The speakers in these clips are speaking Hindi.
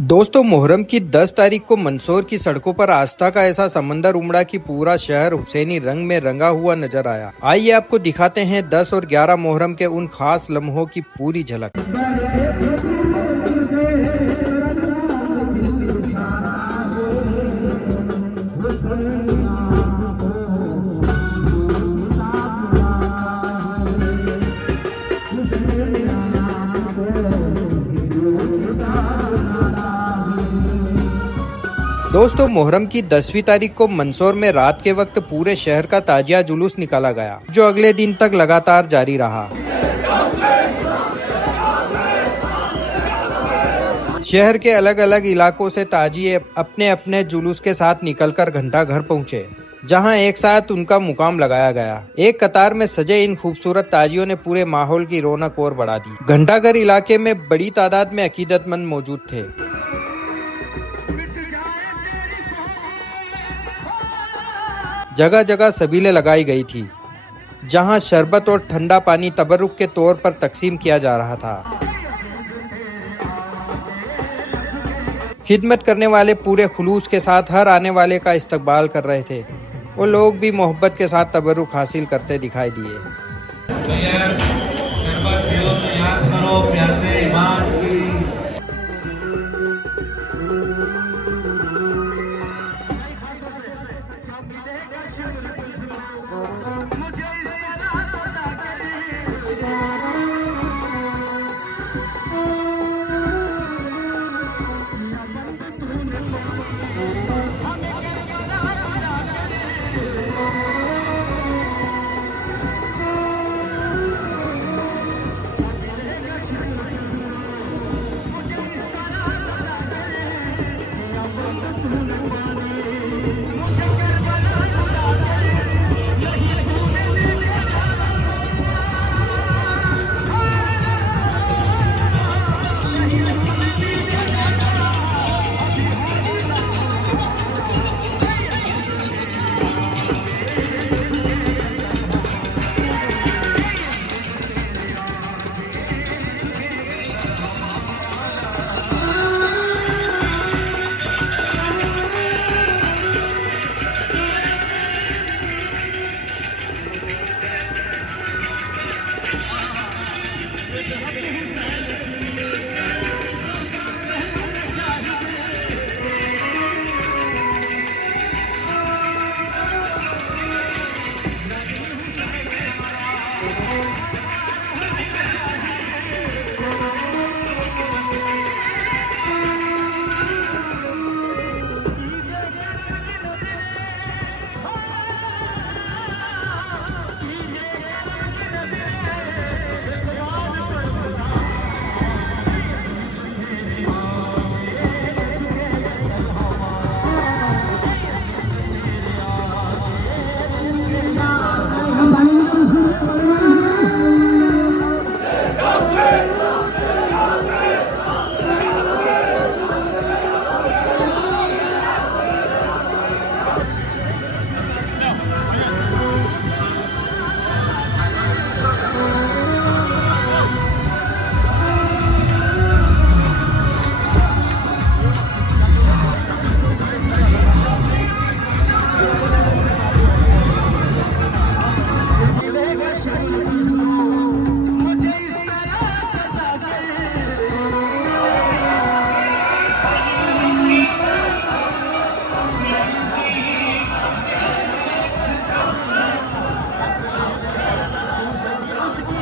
दोस्तों, मुहर्रम की 10 तारीख को मंदसौर की सड़कों पर आस्था का ऐसा समंदर उमड़ा कि पूरा शहर हुसैनी रंग में रंगा हुआ नजर आया। आइए आपको दिखाते हैं 10 और 11 मुहर्रम के उन खास लम्हों की पूरी झलक। दोस्तों, मुहर्रम की 10वीं तारीख को मंदसौर में रात के वक्त पूरे शहर का ताजिया जुलूस निकाला गया, जो अगले दिन तक लगातार जारी रहा। शहर के अलग अलग इलाकों से ताजिए अपने अपने जुलूस के साथ निकलकर घंटा घर पहुंचे, जहां एक साथ उनका मुकाम लगाया गया। एक कतार में सजे इन खूबसूरत ताजियों ने पूरे माहौल की रौनक और बढ़ा दी। घंटाघर इलाके में बड़ी तादाद में अकीदतमंद मौजूद थे। जगह जगह सबीलें लगाई गई थी, जहां शरबत और ठंडा पानी तबर्रुक के तौर पर तकसीम किया जा रहा था। खिदमत करने वाले पूरे खुलूस के साथ हर आने वाले का इस्तकबाल कर रहे थे। वो लोग भी मोहब्बत के साथ तबर्रुक हासिल करते दिखाई दिए।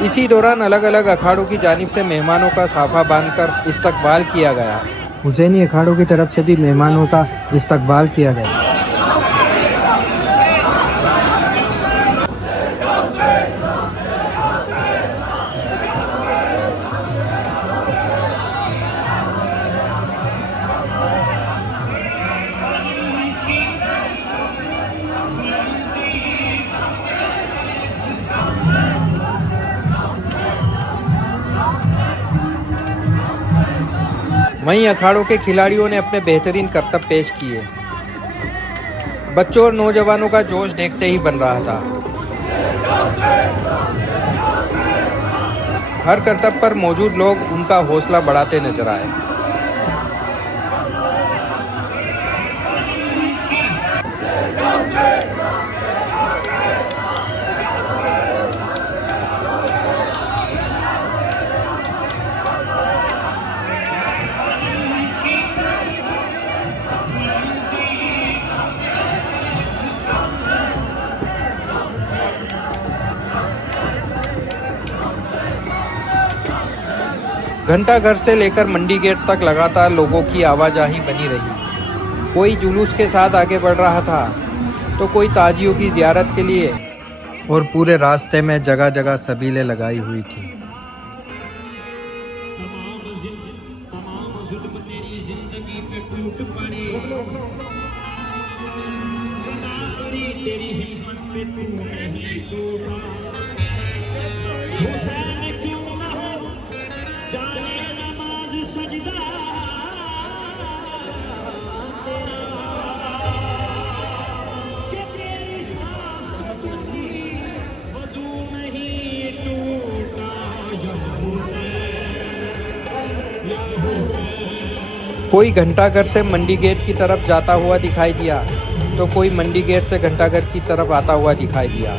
इसी दौरान अलग अलग अखाड़ों की जानिब से मेहमानों का साफा बांधकर इस्तकबाल किया गया। हुसैनी अखाड़ों की तरफ से भी मेहमानों का इस्तकबाल किया गया। वहीं अखाड़ों के खिलाड़ियों ने अपने बेहतरीन करतब पेश किए। बच्चों और नौजवानों का जोश देखते ही बन रहा था। हर करतब पर मौजूद लोग उनका हौसला बढ़ाते नजर आए। घंटा घर से लेकर मंडी गेट तक लगातार लोगों की आवाजाही बनी रही। कोई जुलूस के साथ आगे बढ़ रहा था तो कोई ताजियों की जियारत के लिए, और पूरे रास्ते में जगह जगह सबीलें लगाई हुई थी। कोई घंटाघर से मंडी गेट की तरफ जाता हुआ दिखाई दिया तो कोई मंडी गेट से घंटाघर की तरफ आता हुआ दिखाई दिया।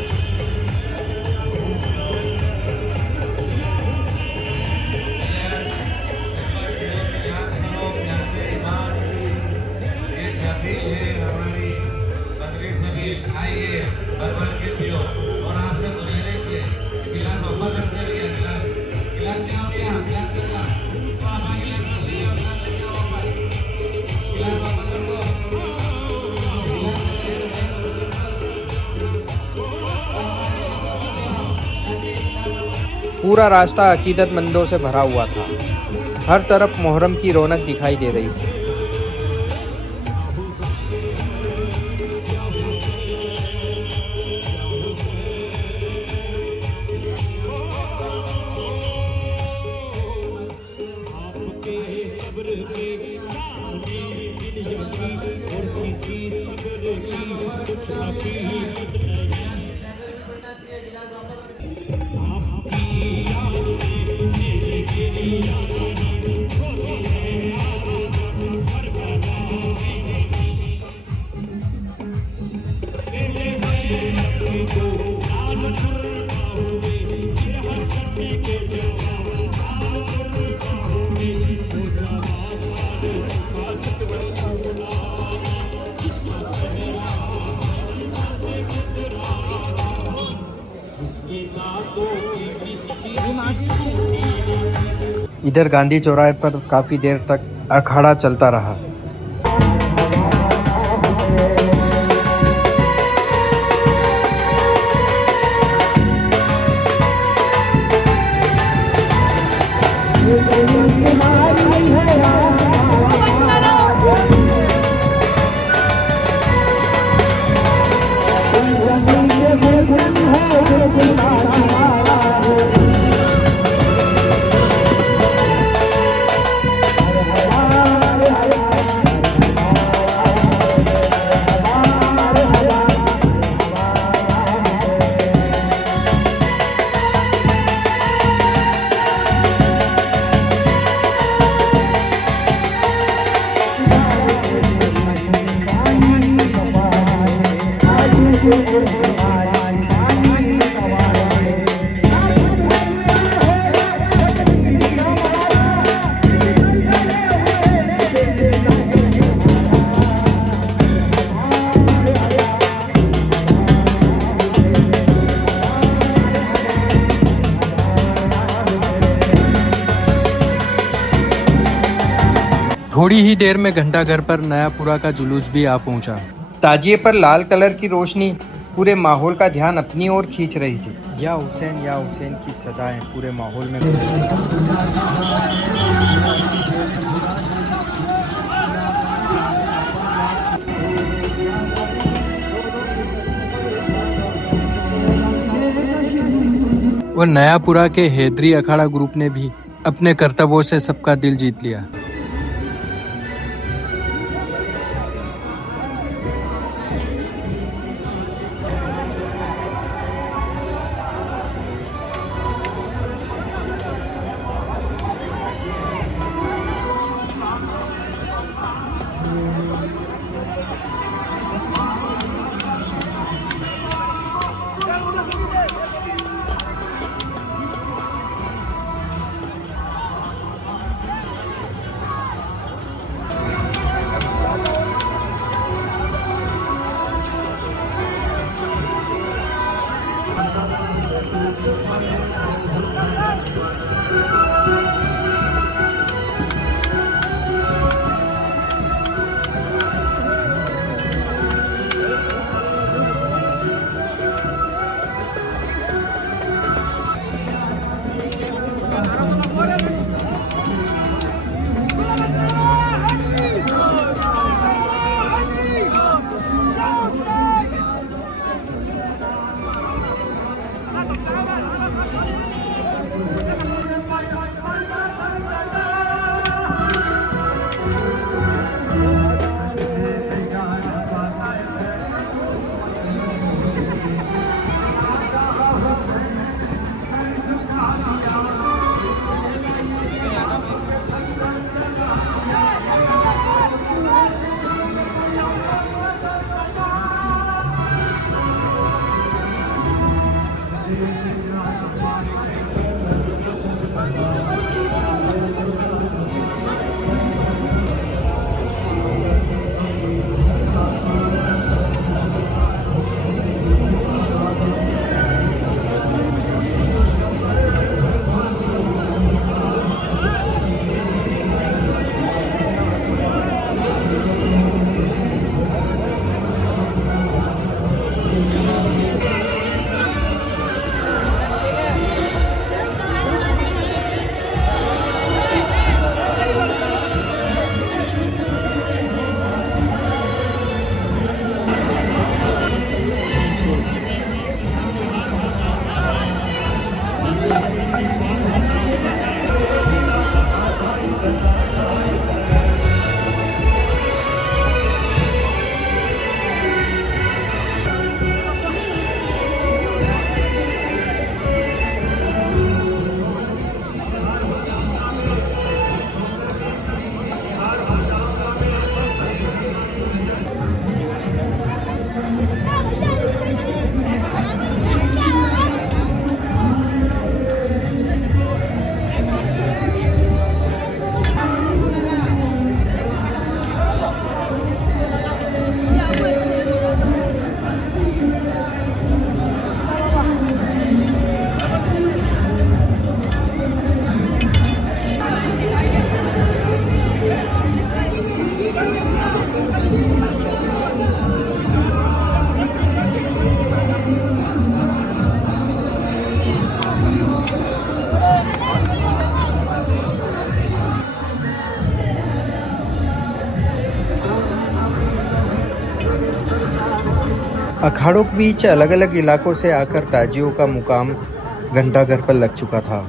पूरा रास्ता अकीदतमंदों से भरा हुआ था। हर तरफ मुहर्रम की रौनक दिखाई दे रही थी। इधर गांधी चौराहे पर काफी देर तक अखाड़ा चलता रहा। थोड़ी ही देर में घंटाघर पर नयापुरा का जुलूस भी आ पहुंचा। ताजिए पर लाल कलर की रोशनी पूरे माहौल का ध्यान अपनी ओर खींच रही थी। या हुसैन की सदाएं पूरे माहौल में गूंज रही। और नयापुरा के हैदरी अखाड़ा ग्रुप ने भी अपने करतबों से सबका दिल जीत लिया। अखाड़ों के बीच अलग अलग इलाकों से आकर ताजियों का मुकाम घंटाघर पर लग चुका था।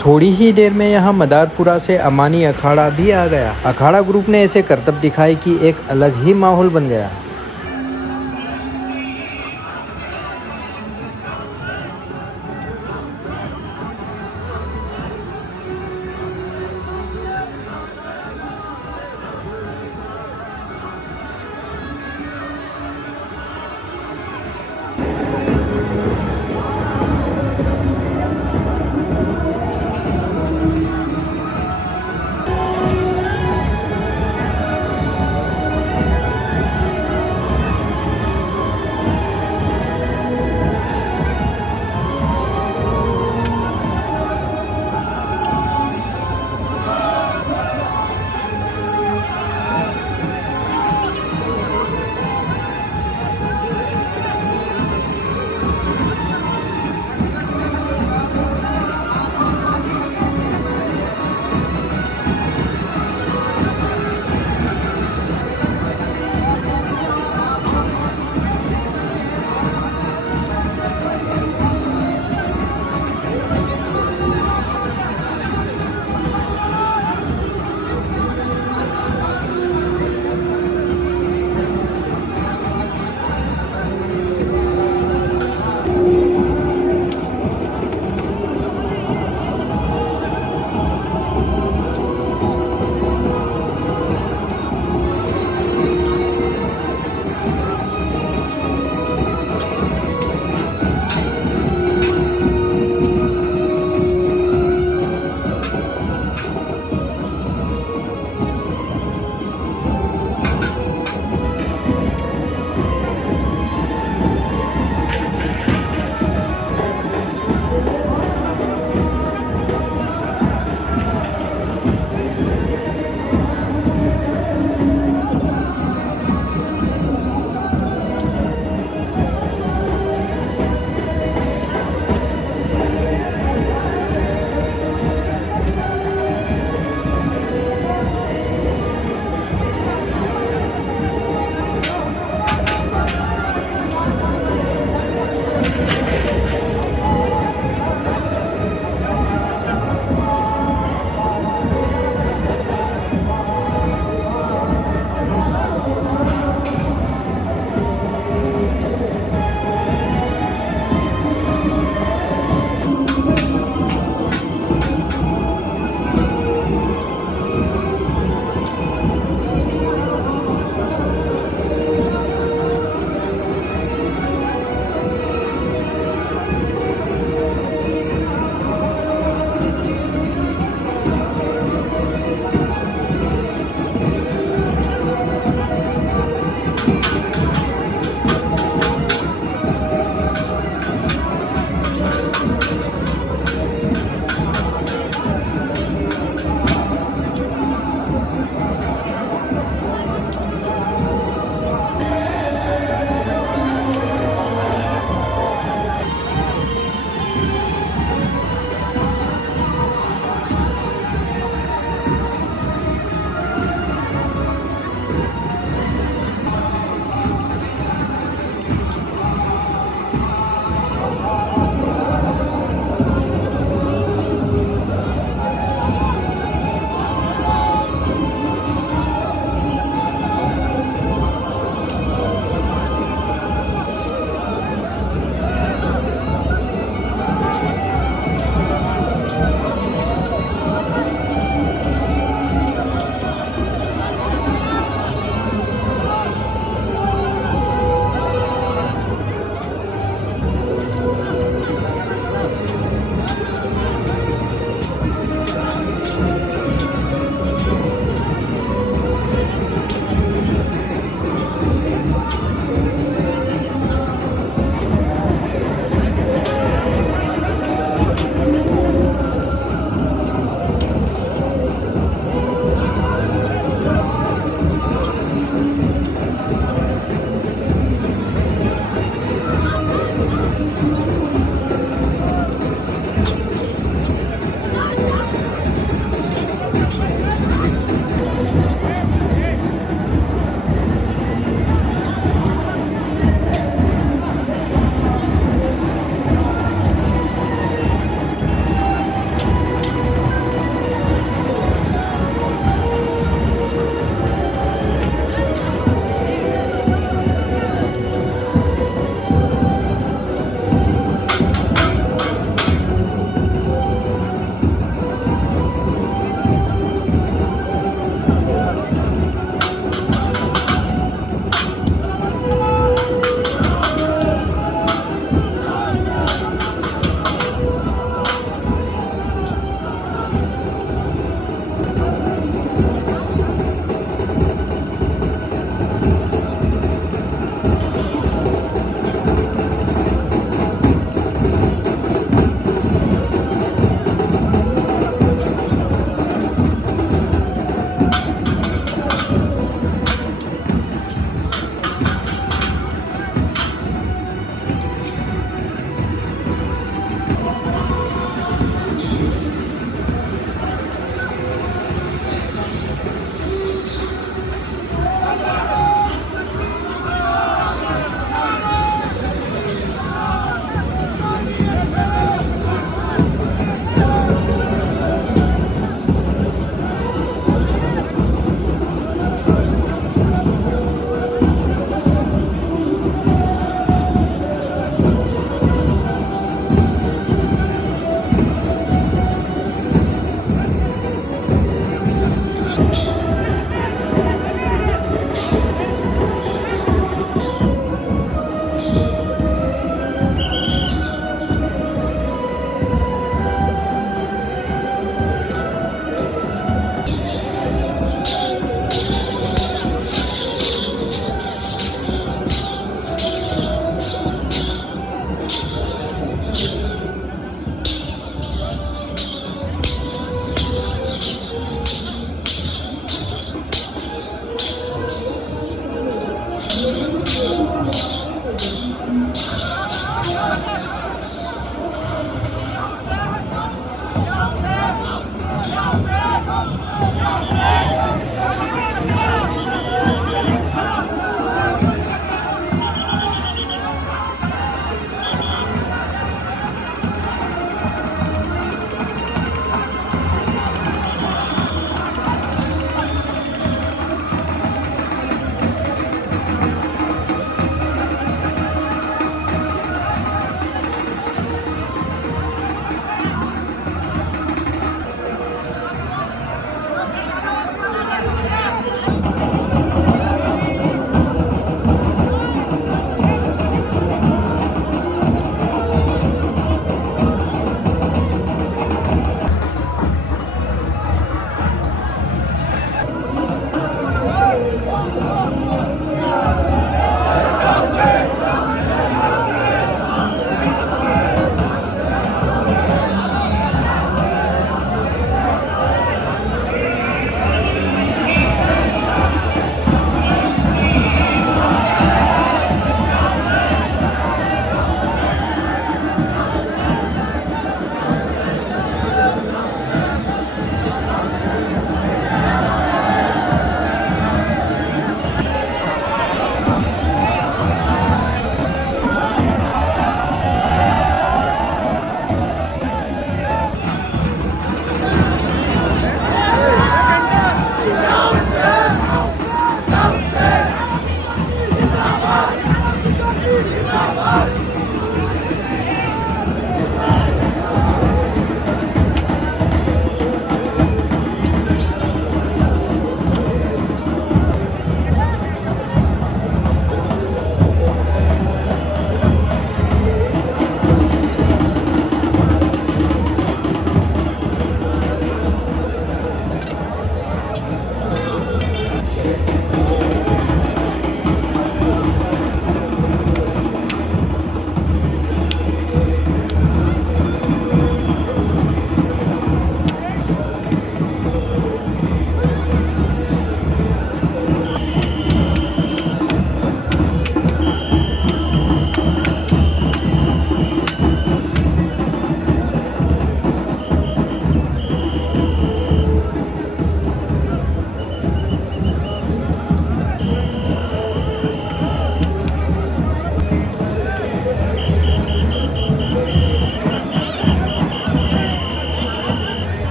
थोड़ी ही देर में यहाँ मदारपुरा से अमानी अखाड़ा भी आ गया। अखाड़ा ग्रुप ने ऐसे करतब दिखाए कि एक अलग ही माहौल बन गया।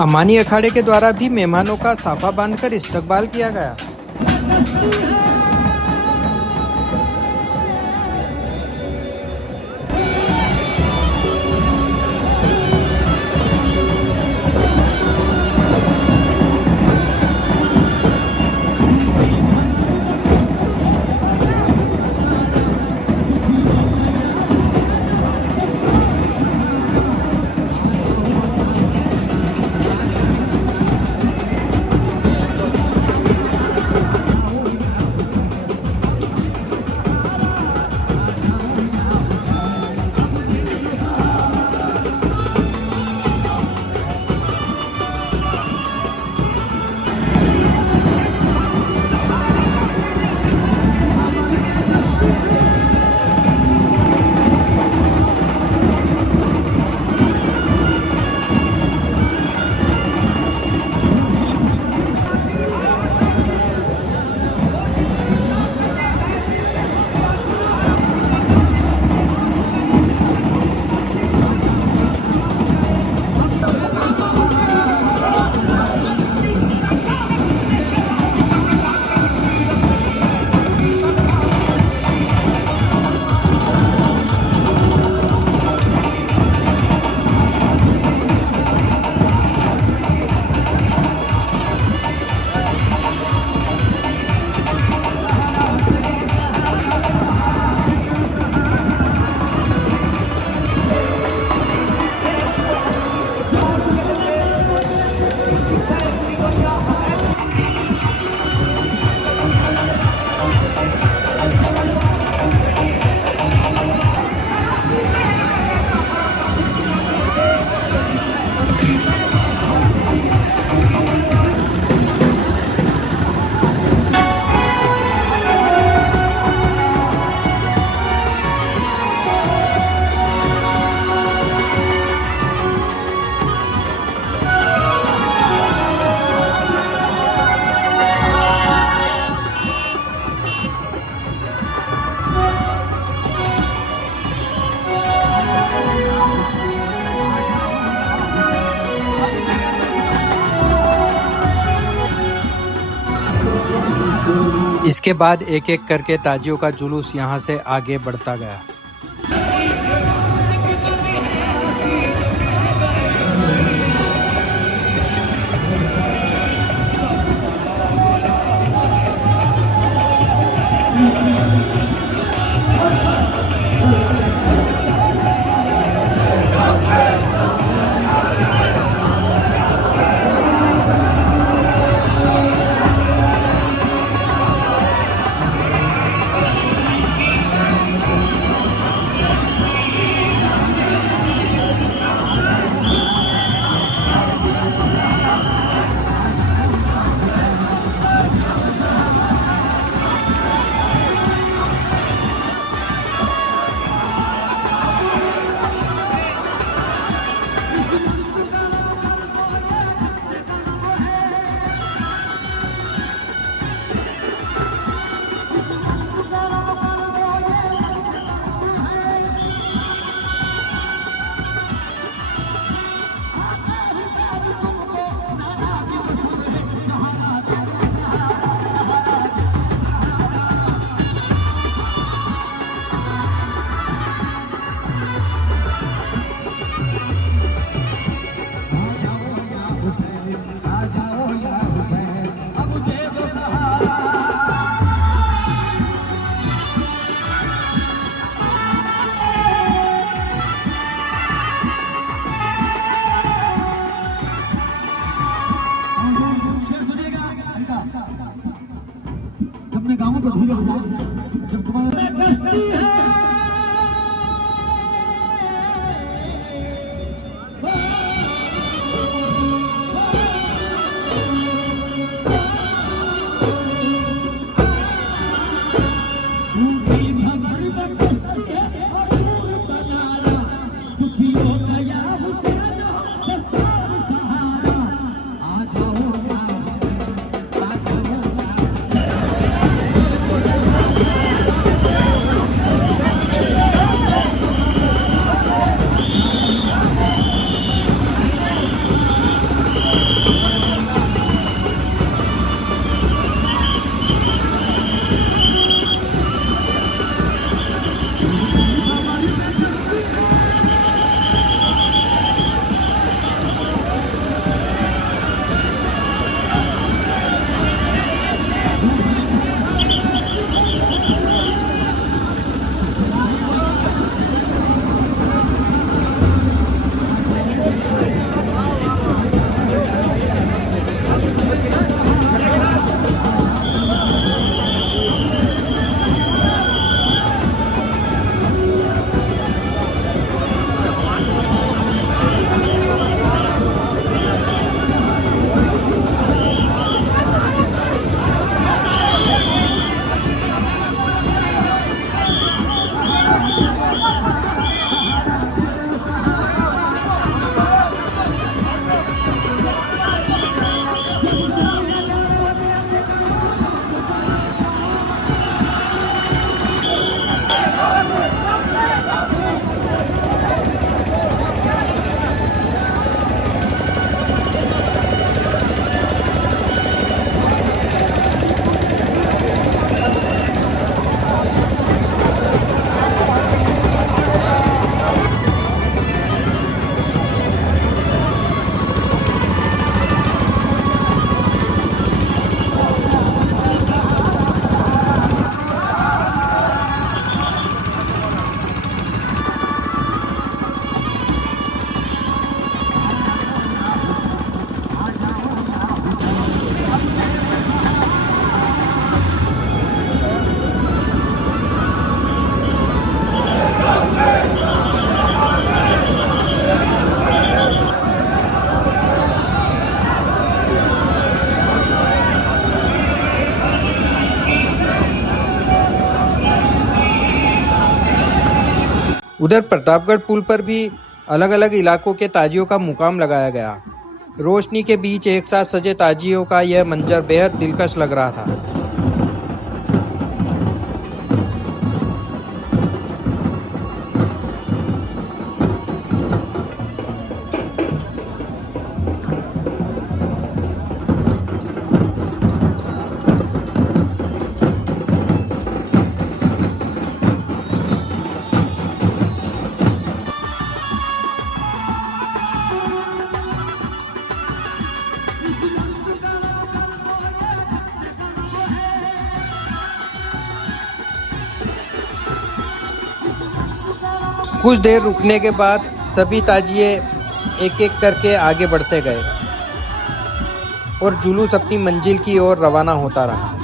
अमानी अखाड़े के द्वारा भी मेहमानों का साफा बांधकर इस्तकबाल किया गया। इसके बाद एक एक करके ताजियों का जुलूस यहाँ से आगे बढ़ता गया। अपने गाँव को धीरे जब तुम्हारे कश्ती है उधर प्रतापगढ़ पुल पर भी अलग अलग इलाकों के ताजियों का मुकाम लगाया गया। रोशनी के बीच एक साथ सजे ताजियों का यह मंजर बेहद दिलकश लग रहा था। कुछ देर रुकने के बाद सभी ताजिए एक एक करके आगे बढ़ते गए और जुलूस अपनी मंजिल की ओर रवाना होता रहा।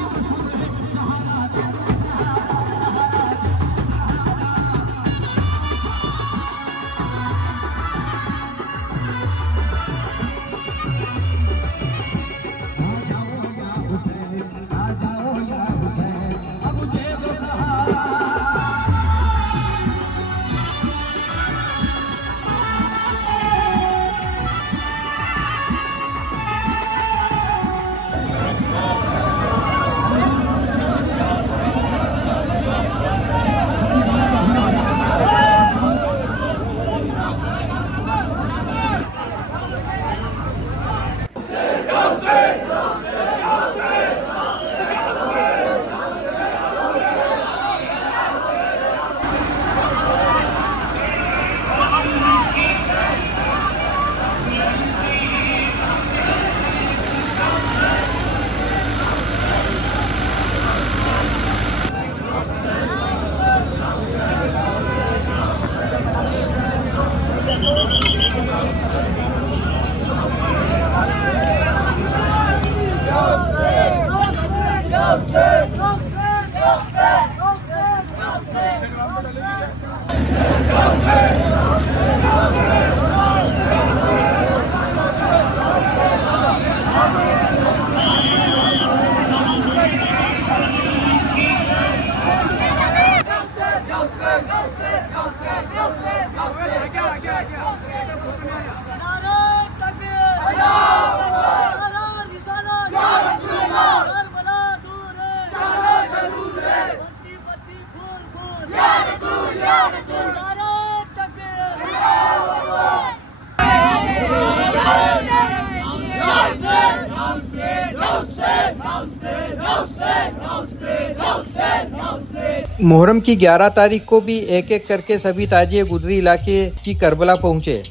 मुहर्रम की 11 तारीख को भी एक एक करके सभी ताजिए गुदरी इलाके की करबला पहुंचे।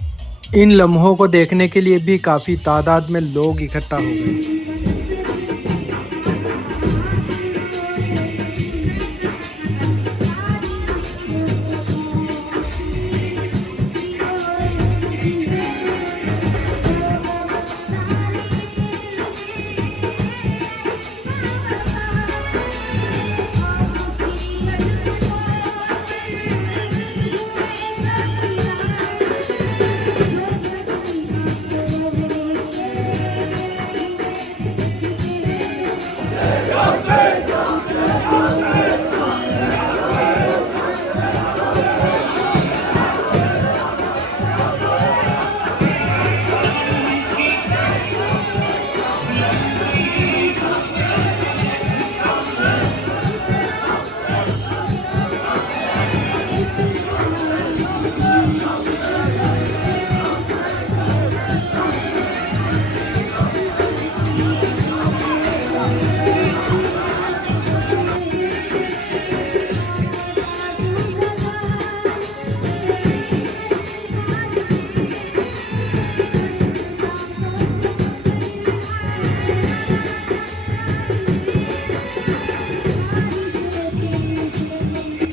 इन लम्हों को देखने के लिए भी काफ़ी तादाद में लोग इकट्ठा हो गए।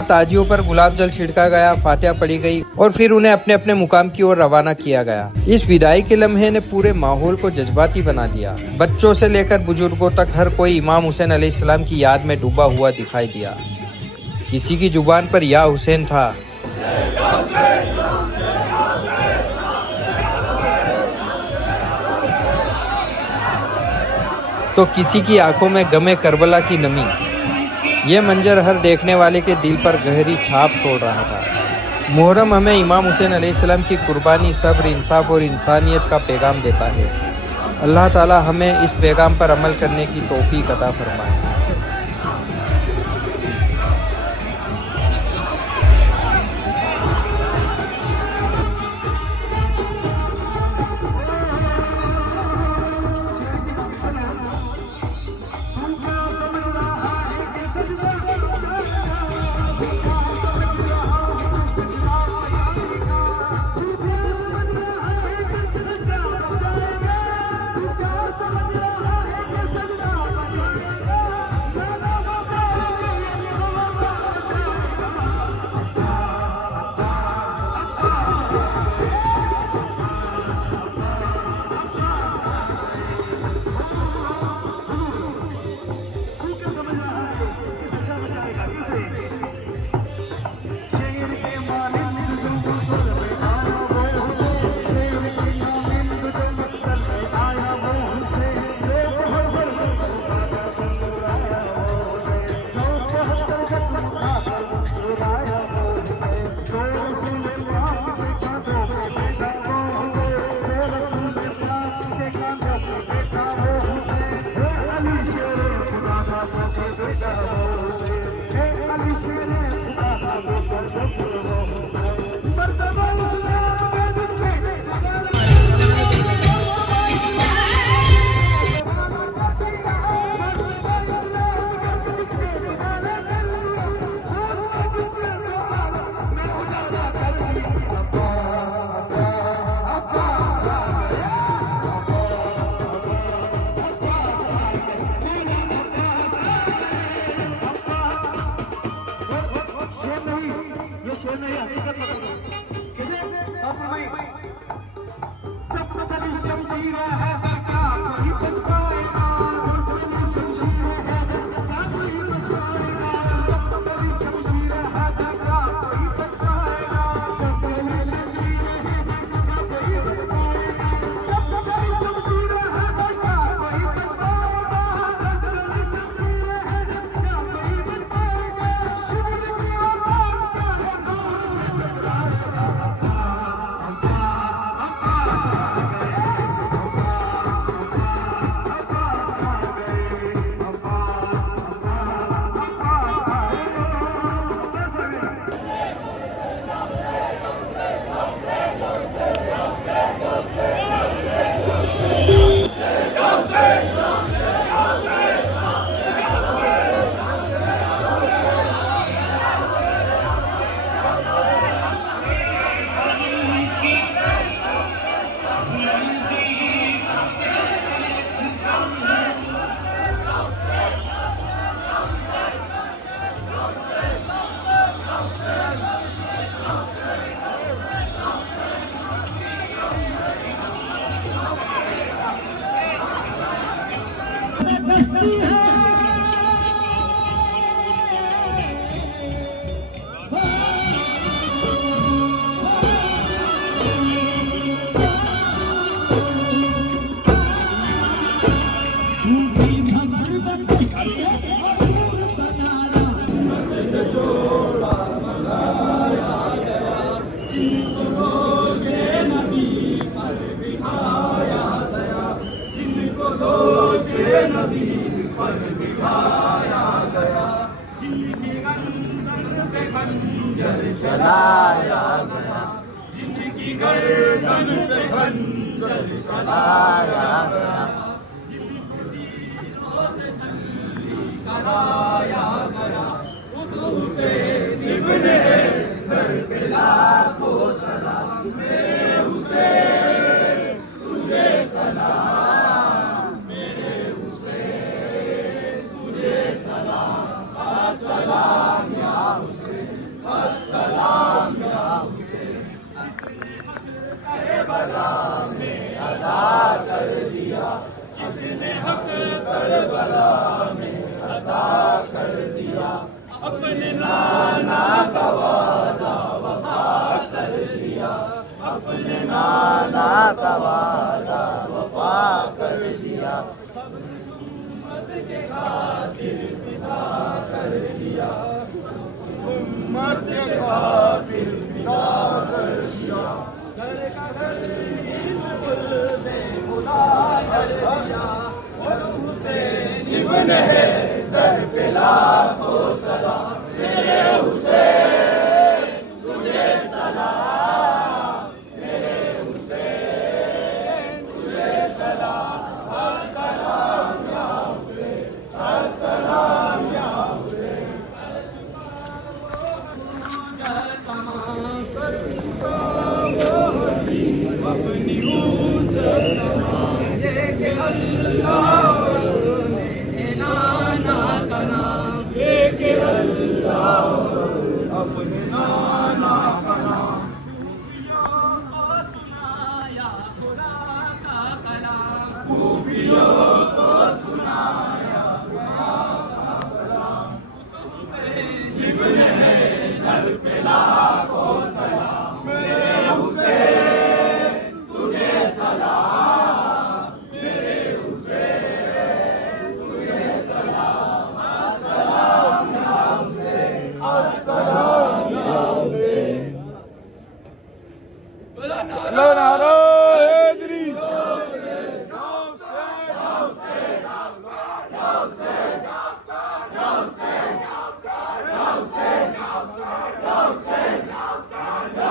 ताजियों पर गुलाब जल छिड़का गया, फातिहा पढ़ी गई और फिर उन्हें अपने अपने मुकाम की ओर रवाना किया गया। इस विदाई के लम्हे ने पूरे माहौल को जज्बाती बना दिया। बच्चों से लेकर बुजुर्गों तक हर कोई इमाम हुसैन अलैहिस्सलाम की याद में डूबा हुआ दिखाई दिया। किसी की जुबान पर या हुसैन था, तो किसी की आंखों में गमे करबला की नमी। ये मंजर हर देखने वाले के दिल पर गहरी छाप छोड़ रहा था। मुहर्रम हमें इमाम हुसैन अलैहिस्सलाम की कुर्बानी, सब्र, इंसाफ और इंसानियत का पैगाम देता है। अल्लाह ताला हमें इस पैगाम पर अमल करने की तौफीक अता फरमाए। कश्ती है चलाया गया, जिनकी गर्दन पे खंजर चलाया गया, जिनको तीरों से छल्ली कराया गया, उस हुसैन इब्ने घर पे लाखों सलाम, मेरे हुसैन तुझे सलाम, मेरे हुसैन तुझे सलाम, अस्सलाम या हुसैन, अस्सलाम या हुसैन। करबला में अदा कर दिया, जिसने हक करबला में अदा कर दिया, अपने नाना का वादा वफा कर दिया, अपने नाना का वादा वफा कर दिया, उम्मत के खातिर फिदा कर दिया, उम्मत के खातिर फिदा इब्न हैदर पे लाखों सलाम, मेरे हुसैन तुझे सलाम, मेरे हुसैन तुझे सलाम, अस्सलाम या हुसैन, अस्सलाम या हुसैन। अपनी ऊंचत लेके अल्लाह ने नाना का नाम, लेके अल्लाह अपने नाना का नाम। खूफियों को सुनाया खुदा का कलाम, खूफियों को सुनाया खुदा का कलाम। हुसैन इब्न हैदर पे लाखों सलाम, मेरे हुसैन तुझे सलाम, मेरे हुसैन तुझे सलाम, अस्सलाम या हुसैन, अस्सलाम या हुसैन। बोलो नारा हैदरी, या हुसैन, या हुसैन, या हुसैन, या हुसैन, या हुसैन, या हुसैन, या हुसैन, या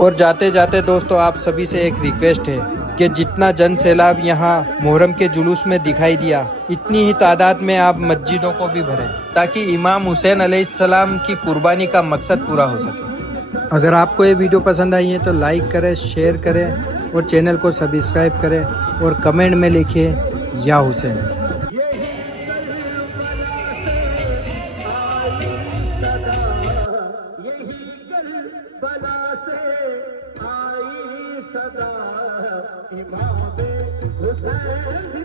और जाते जाते दोस्तों आप सभी से एक रिक्वेस्ट है कि जितना जन सैलाब यहाँ मुहर्रम के जुलूस में दिखाई दिया, इतनी ही तादाद में आप मस्जिदों को भी भरें ताकि इमाम हुसैन अलैहिस्सलाम की कुर्बानी का मकसद पूरा हो सके। अगर आपको ये वीडियो पसंद आई है तो लाइक करें, शेयर करें और चैनल को सब्सक्राइब करें और कमेंट में लिखिए या हुसैन। इमाम हुसैन